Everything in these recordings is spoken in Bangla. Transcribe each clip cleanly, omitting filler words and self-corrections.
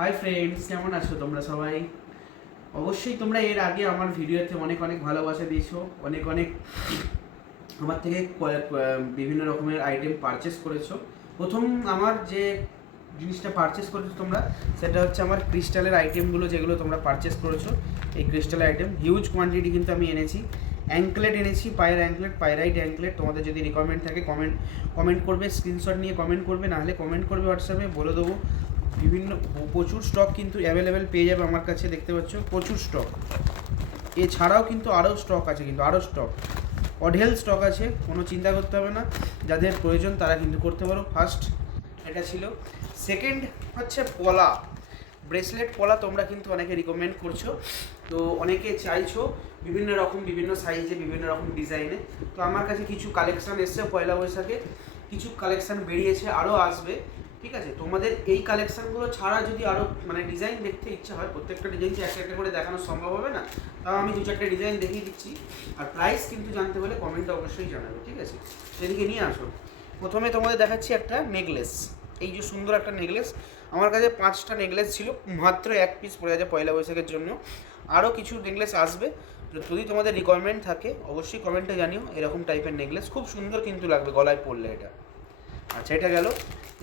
হাই ফ্রেন্ডস, কেমন আছো তোমরা সবাই? অবশ্যই তোমরা এর আগে আমার ভিডিওতে অনেক অনেক ভালোবাসা দিয়েছো, অনেক অনেক আমার থেকে বিভিন্ন রকমের আইটেম পারচেস করেছো। প্রথম আমার যে জিনিসটা পারচেস করেছো তোমরা, সেটা হচ্ছে আমার ক্রিস্টালের আইটেমগুলো, যেগুলো তোমরা পারচেস করেছো। এই ক্রিস্টালের আইটেম হিউজ কোয়ান্টিটি কিন্তু আমি এনেছি। অ্যাঙ্কলেট এনেছি, পায়ের অ্যাঙ্কলেট, পায়রাইট অ্যাঙ্কলেট। তোমাদের যদি রিকোয়ারমেন্ট থাকে কমেন্ট করবে, স্ক্রিনশট নিয়ে কমেন্ট করবে, নাহলে কমেন্ট করবে হোয়াটসঅ্যাপে, বলে দেবো। বিভিন্ন প্রচুর স্টক কিন্তু অ্যাভেলেবেল পেয়ে যাবে আমার কাছে, দেখতে পাচ্ছ প্রচুর স্টক। এছাড়াও কিন্তু আরও স্টক আছে, কিন্তু আরও স্টক অঢেল স্টক আছে, কোনো চিন্তা করতে হবে না। যাদের প্রয়োজন তারা কিন্তু করতে পারো। ফার্স্ট এটা ছিল। সেকেন্ড হচ্ছে পলা, ব্রেসলেট পলা। তোমরা কিন্তু অনেকে রিকমেন্ড করছো, তো অনেকে চাইছো বিভিন্ন রকম, বিভিন্ন সাইজে, বিভিন্ন রকম ডিজাইনে। তো আমার কাছে কিছু কালেকশান এসছে পয়লা বৈশাখে, কিছু কালেকশান বেরিয়েছে, আরও আসবে। ঠিক আছে, তোমাদের এই কালেকশানগুলো ছাড়া যদি আরও ডিজাইন দেখতে ইচ্ছা হয়, প্রত্যেকটা ডিজাইন একটা একটা করে দেখানো সম্ভব হবে না, তাও আমি দু চারটে ডিজাইন দেখিয়ে দিচ্ছি। আর প্রাইস কিন্তু জানতে হলে কমেন্টে অবশ্যই জানাবে, ঠিক আছে? সেদিকে নিয়ে আসো। প্রথমে তোমাদের দেখাচ্ছি একটা নেকলেস। এই যে সুন্দর একটা নেকলেস, আমার কাছে 5টা নেকলেস ছিল, মাত্র 1 পিস পড়ে আছে পয়লা বৈশাখের জন্য। আরও কিছু নেকলেস আসবে, যদি তোমাদের রিকোয়ারমেন্ট থাকে অবশ্যই কমেন্টে জানিও। এরকম টাইপের নেকলেস খুব সুন্দর কিন্তু লাগবে গলায় পরলে এটা। আচ্ছা, এটা গেল।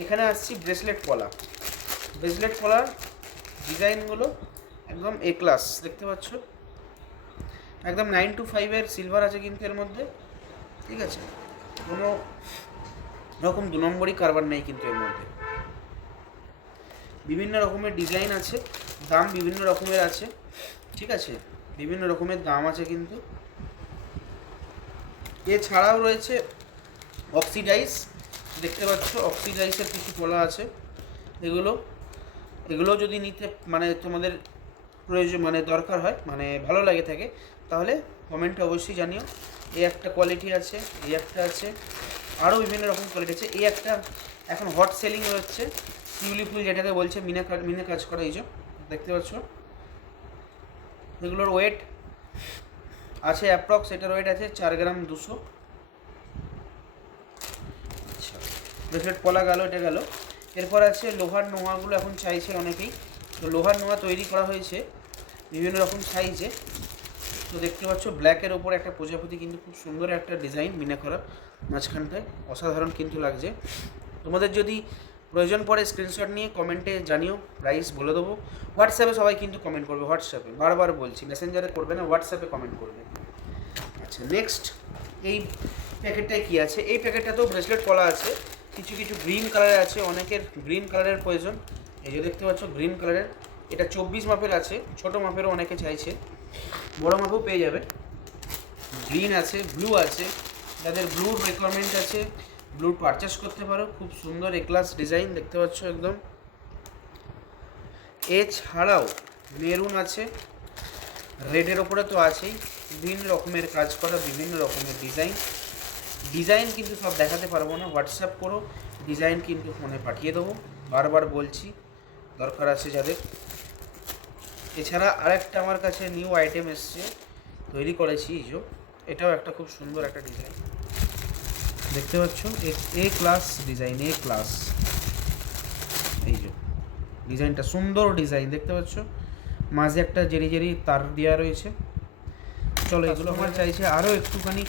এখানে আসছি ব্রেসলেট পলা। ব্রেসলেট পলার ডিজাইনগুলো একদম এ ক্লাস, দেখতে পাচ্ছ, একদম 925 সিলভার আছে কিন্তু এর মধ্যে। ঠিক আছে, কোনো রকম 2 নম্বরই কারবার নেই কিন্তু এর মধ্যে। বিভিন্ন রকমের ডিজাইন আছে, দাম বিভিন্ন রকমের আছে। ঠিক আছে, বিভিন্ন রকমের দাম আছে কিন্তু। এছাড়াও রয়েছে অক্সিডাইজ, দেখতে পাচ্ছ অক্সিডাইজের কিছু পলা আছে। এগুলো এগুলো যদি নিতে তোমাদের প্রয়োজন, দরকার হয়, ভালো লাগে থাকে, তাহলে কমেন্টে অবশ্যই জানিও। এই একটা কোয়ালিটি আছে, এই একটা আছে, আরও বিভিন্ন রকম কোয়ালিটি আছে। এই একটা এখন হট সেলিং হচ্ছে, শিউলি ফুল যেটাকে বলছে, মিনা কাজ করা, এই যে দেখতে পাচ্ছ। এগুলোর ওয়েট আছে অ্যাপ্রক্স, এটার ওয়েট আছে 4 গ্রাম 200। আচ্ছা, ব্রেসলেট পলা গেল, এটা গেল। এরপর আছে লোহার নোয়াগুলো, এখন চাইছে অনেকেই। তো লোহার নোয়া তৈরি করা হয়েছে বিভিন্ন রকম সাইজে। তো দেখতে পাচ্ছ ব্ল্যাকের ওপর একটা প্রজাপতি, কিন্তু খুব সুন্দর একটা ডিজাইন মিনা করা মাঝখানটায়, অসাধারণ কিন্তু লাগছে। তোমাদের যদি প্রয়োজন পড়ে স্ক্রিনশট নিয়ে কমেন্টে জানিও, প্রাইস বলে দেবো। হোয়াটসঅ্যাপে সবাই কিন্তু কমেন্ট করবে, হোয়াটসঅ্যাপে, বারবার বলছি, মেসেঞ্জারে করবে না, হোয়াটসঅ্যাপে কমেন্ট করবে। আচ্ছা, নেক্সট এই প্যাকেটটায় কী আছে? এই প্যাকেটটাতেও ব্রেসলেট পলা আছে, কিছু কিছু গ্রিন কালারের আছে, অনেকের গ্রিন কালারের প্রয়োজন। এই যে দেখতে পাচ্ছ গ্রিন কালারের, এটা 24 মাপের আছে, ছোটো মাপেরও অনেকে চাইছে, বড় মাপও পেয়ে যাবে। গ্রিন আছে, ব্লু আছে, যাদের ব্লুর রিকোয়ারমেন্ট আছে ব্লু পারচেস করতে পারো। খুব সুন্দর এ ক্লাস ডিজাইন, দেখতে পাচ্ছ একদম। এছাড়াও মেরুন আছে, রেডের ওপরে তো আছেই, বিভিন্ন রকমের কাজ করা, বিভিন্ন রকমের ডিজাইন কিন্তু সব দেখাতে পারবো না, হোয়াটসঅ্যাপ করো, ডিজাইন কিন্তু ফোনে পাঠিয়ে দেবো, বারবার বলছি, দরকার আছে যাদের। এছাড়া আরেকটা আমার কাছে নিউ আইটেম এসছে, তৈরি করেছি, এটাও একটা খুব সুন্দর একটা ডিজাইন, দেখতে পাচ্ছ, এ ক্লাস ডিজাইন, এ ক্লাস। এই যে ডিজাইনটা সুন্দর ডিজাইন, দেখতে পাচ্ছ, মাঝে একটা জেরি জেরি তার দেওয়া রয়েছে। চলো, এগুলো আমার চাইছে আরও একটুখানি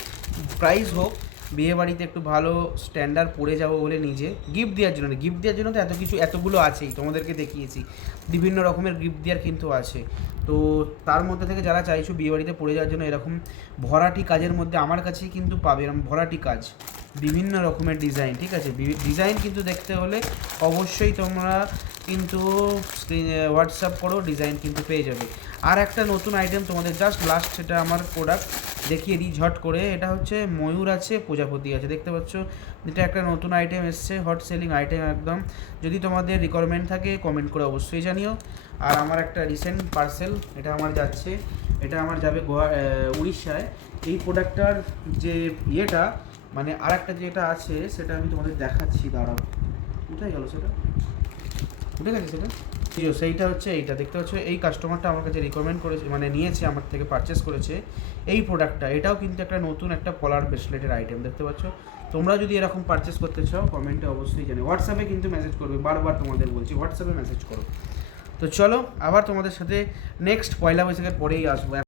প্রাইস হোক, বিয়ে বাড়িতে একটু ভালো স্ট্যান্ডার্ড পরে যাবো বলে, নিজে গিফট দেওয়ার জন্য, গিফট দেওয়ার জন্য তো এতগুলো আছেই, তোমাদেরকে দেখিয়েছি, বিভিন্ন রকমের গিফট দেওয়ার কিন্তু আছে। তো তার মধ্যে থেকে যারা চাইছো বিয়ে বাড়িতে পরে যাওয়ার জন্য এরকম ভরাটি কাজের মধ্যে আমার কাছেই কিন্তু পাবে, এরকম ভরাটি কাজ, বিভিন্ন রকমের ডিজাইন। ঠিক আছে, ডিজাইন কিন্তু দেখতে হলে অবশ্যই তোমরা কিন্তু হোয়াটসঅ্যাপ করো, ডিজাইন কিন্তু পেয়ে যাবে। আর একটা নতুন আইটেম তোমাদের জাস্ট লাস্ট, সেটা আমার প্রোডাক্ট দেখিয়ে দিই ঝট করে। এটা হচ্ছে ময়ূর আছে, প্রজাপতি আছে, দেখতে পাচ্ছ, এটা একটা নতুন আইটেম এসছে, হট সেলিং আইটেম একদম। যদি তোমাদের রিকোয়ারমেন্ট থাকে কমেন্ট করে অবশ্যই জানিও। আর আমার একটা রিসেন্ট পার্সেল, এটা আমার যাচ্ছে, এটা আমার যাবে উড়িষ্যায়। এই প্রোডাক্টটার যে ইয়েটা, আর একটা যেটা আছে সেটা আমি তোমাদের দেখাচ্ছি, দাঁড়াও, কোথায় গেল সেটা, উঠে গেছে সেটা। সেইটা হচ্ছে এইটা, দেখতে পাচ্ছ, এই কাস্টমারটা আমার কাছে রিকমেন্ড করেছে, নিয়েছে আমার থেকে, পারচেস করেছে এই প্রোডাক্টটা। এটাও কিন্তু একটা নতুন একটা পলার ব্রেসলেটের আইটেম, দেখতে পাচ্ছ। তোমরা যদি এরকম পারচেস করতে চাও কমেন্টে অবশ্যই জানি, হোয়াটসঅ্যাপে কিন্তু মেসেজ করবে, বারবার তোমাদের বলছি হোয়াটসঅ্যাপে মেসেজ করো। তো তো চলো আবার তোমাদের সাথে নেক্সট পয়লা বৈশাখের পরেই আসবো।